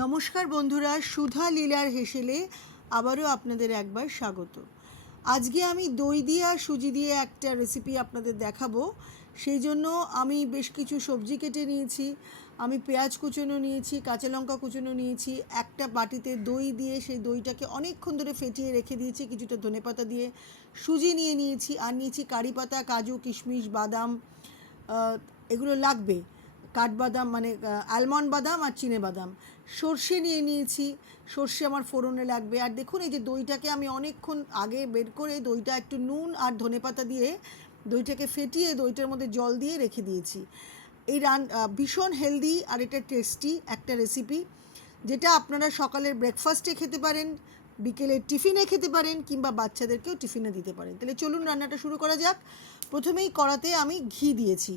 নমস্কার বন্ধুরা, সুধা লীলার হেসেলে আবারও আপনাদের একবার স্বাগত। আজকে আমি দই দিয়ে আর সুজি দিয়ে একটা রেসিপি আপনাদের দেখাবো। সেই জন্য আমি বেশ কিছু সবজি কেটে নিয়েছি, আমি পেঁয়াজ কুচোনো নিয়েছি, কাঁচা লঙ্কা কুচোনো নিয়েছি, একটা বাটিতে দই দিয়ে সেই দইটাকে অনেকক্ষণ ধরে ফেটিয়ে রেখে দিয়েছি, কিছুটা ধনেপাতা দিয়ে সুজি নিয়ে নিয়েছি, আর নিয়েছি কারি পাতা, কাজু, কিশমিশ, বাদাম এগুলো লাগবে। কাঠবাদাম মানে আলমন্ড বাদাম আর চিনে বাদাম। সর্ষে নিয়ে নিয়েছি। সর্ষে আমার ফোড়নে লাগবে। আর দেখুন, এই যে দইটাকে আমি অনেকক্ষণ আগে বের করে দইটা একটু নুন আর ধনেপাতা দিয়ে দইটাকে ফেটিয়ে দইটার মধ্যে জল দিয়ে রেখে দিয়েছি। এই রান ভীষণ হেলদি আর এটা টেস্টি একটা রেসিপি যেটা আপনারা সকালের ব্রেকফাস্টে খেতে পারেন, বিকেলে টিফিনে খেতে পারেন, কিংবা বাচ্চাদেরকেও টিফিনে দিতে পারেন। তাহলে চলুন রান্নাটা শুরু করা যাক। প্রথমেই কড়াতে আমি ঘি দিয়েছি।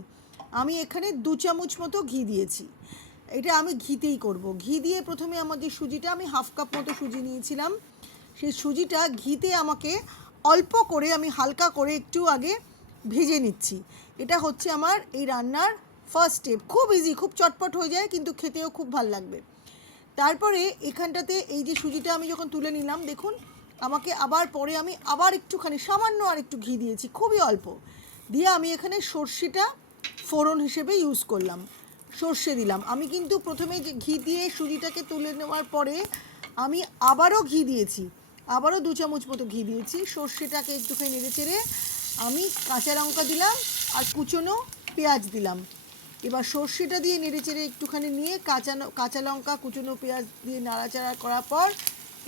আমি এখানে দু চামচ মতো ঘি দিয়েছি। এটা আমি ঘিতেই করব। ঘি দিয়ে প্রথমে আমার যে সুজিটা, আমি হাফ কাপ মতো সুজি নিয়েছিলাম। সেই সুজিটা ঘিতে আমাকে অল্প করে আমি হালকা করে একটু আগে ভেজে নিচ্ছি। এটা হচ্ছে আমার এই রান্নার ফার্স্ট স্টেপ খুব ইজি খুব চটপট হয়ে যায়, কিন্তু খেতেও খুব ভালো লাগবে। তারপরে এখানটাতে এই যে সুজিটা আমি যখন তুলে নিলাম, দেখুন, আমাকে আবার পরে আমি আবার একটুখানি সামান্য আর একটু ঘি দিয়েছি, খুবই অল্প। দিয়ে আমি এখানে সর্ষেটা ফোড়ন হিসেবে ইউজ করলাম, সর্ষে দিলাম। আমি কিন্তু প্রথমে ঘি দিয়ে সুজিটাকে তুলে নেওয়ার পরে আমি আবারও ঘি দিয়েছি, আবারও দু চামচ মতো ঘি দিয়েছি, সর্ষেটাকে একটুখানি নেড়ে চেড়ে আমি কাঁচা লঙ্কা দিলাম আর কুচনো পেঁয়াজ দিলাম। এবার সর্ষেটা দিয়ে নেড়ে চেড়ে একটুখানি নিয়ে কাঁচা কাঁচা লঙ্কা, কুচনো পেঁয়াজ দিয়ে নাড়াচাড়া করার পর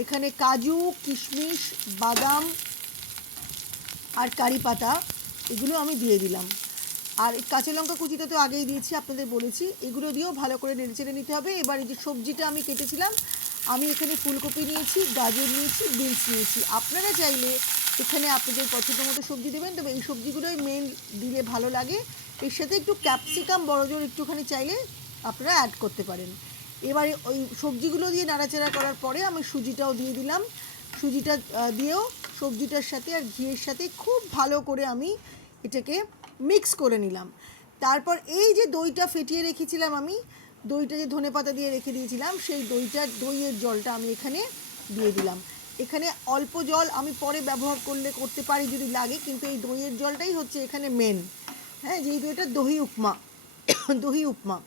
এখানে কাজু, কিশমিশ, বাদাম আর কারি পাতা, এগুলো আমি দিয়ে দিলাম। আর এই কাঁচা লঙ্কা কুচিটা তো আগেই দিয়েছি, আপনাদের বলেছি। এগুলো দিয়েও ভালো করে নেড়ে চেড়ে নিতে হবে। এবার এই যে সবজিটা আমি কেটেছিলাম, আমি এখানে ফুলকপি নিয়েছি, গাজর নিয়েছি, বিনস নিয়েছি। আপনারা চাইলে এখানে আপনাদের পছন্দ মতো সবজি দেবেন, তবে এই সবজিগুলোই মেন দিলে ভালো লাগে। এর সাথে একটু ক্যাপসিকাম বড়জোর একটুখানি চাইলে আপনারা অ্যাড করতে পারেন। এবারে ওই সবজিগুলো দিয়ে নাড়াচাড়া করার পরে আমি সুজিটাও দিয়ে দিলাম। সুজিটা দিয়েও সবজিটার সাথে আর ঘিয়ের সাথে খুব ভালো করে আমি এটাকে মিক্স করে নিলাম। তারপর এই যে দইটা ফেটিয়ে রেখেছিলাম আমি, দইটা যে ধনেপাতা দিয়ে রেখে দিয়েছিলাম, সেই দইটা, দইয়ের জলটা আমি এখানে দিয়ে দিলাম। এখানে অল্প জল আমি পরে ব্যবহার করলে করতে পারি যদি লাগে, কিন্তু এই দইয়ের জলটাই হচ্ছে এখানে মেন হ্যাঁ যেহেতু এটা দহি উপমা দহি উপমা।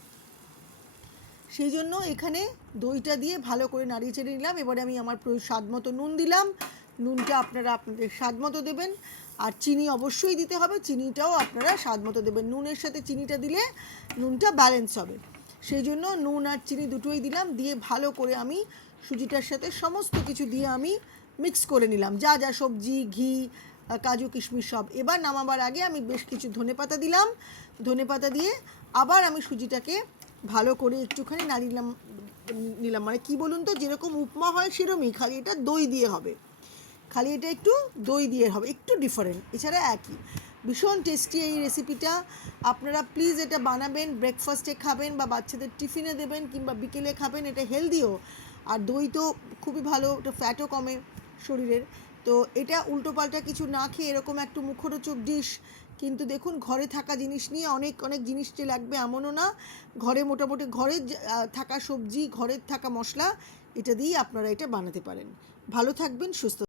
সেই জন্য এখানে দইটা দিয়ে ভালো করে নাড়িয়ে চেড়ে নিলাম। এবারে আমি আমার স্বাদ মতো নুন দিলাম। নুনটা আপনারা আপনাদের স্বাদ মতো দেবেন। আর চিনি অবশ্যই দিতে হবে। চিনিটাও আপনারা স্বাদ মতো দেবেন। নুনের সাথে চিনিটা দিলে নুনটা ব্যালেন্স হবে। সেই জন্য নুন আর চিনি দুটোই দিলাম। দিয়ে ভালো করে আমি সুজিটার সাথে সমস্ত কিছু দিয়ে আমি মিক্স করে নিলাম। যা যা সবজি, ঘি কাজু, কিশমিশ সব। এবার নামাবার আগে আমি বেশ কিছু ধনেপাতা দিলাম। ধনেপাতা দিয়ে আবার আমি সুজিটাকে ভালো করে একটুখানি নাড়িলাম নিলাম। মানে কি বলুন তো? যেরকম উপমা হয় সেরকমই। খালি এটা দই দিয়ে হবে। খালি এটা একটু দই দিয়ে হবে, একটু ডিফারেন্ট এছাড়া একই। ভীষণ টেস্টি এই রেসিপিটা আপনারা প্লিজ এটা বানাবেন ব্রেকফাস্টে খাবেন বা বাচ্চাদের টিফিনে দেবেন কিংবা বিকেলে খাবেন, এটা হেলদিও আর দই তো খুবই ভালো, এটা ফ্যাটও কমে শরীরের। তো এটা উল্টোপাল্টা কিছু না খেয়ে এরকম একটু মুখরোচক ডিশ কিন্তু দেখুন ঘরে থাকা জিনিস নিয়ে অনেক অনেক জিনিস যে লাগবে এমনও না। ঘরে মোটামুটি ঘরের থাকা সবজি ঘরের থাকা মশলা, এটা দিয়েই আপনারা এটা বানাতে পারেন। ভালো থাকবেন, সুস্থ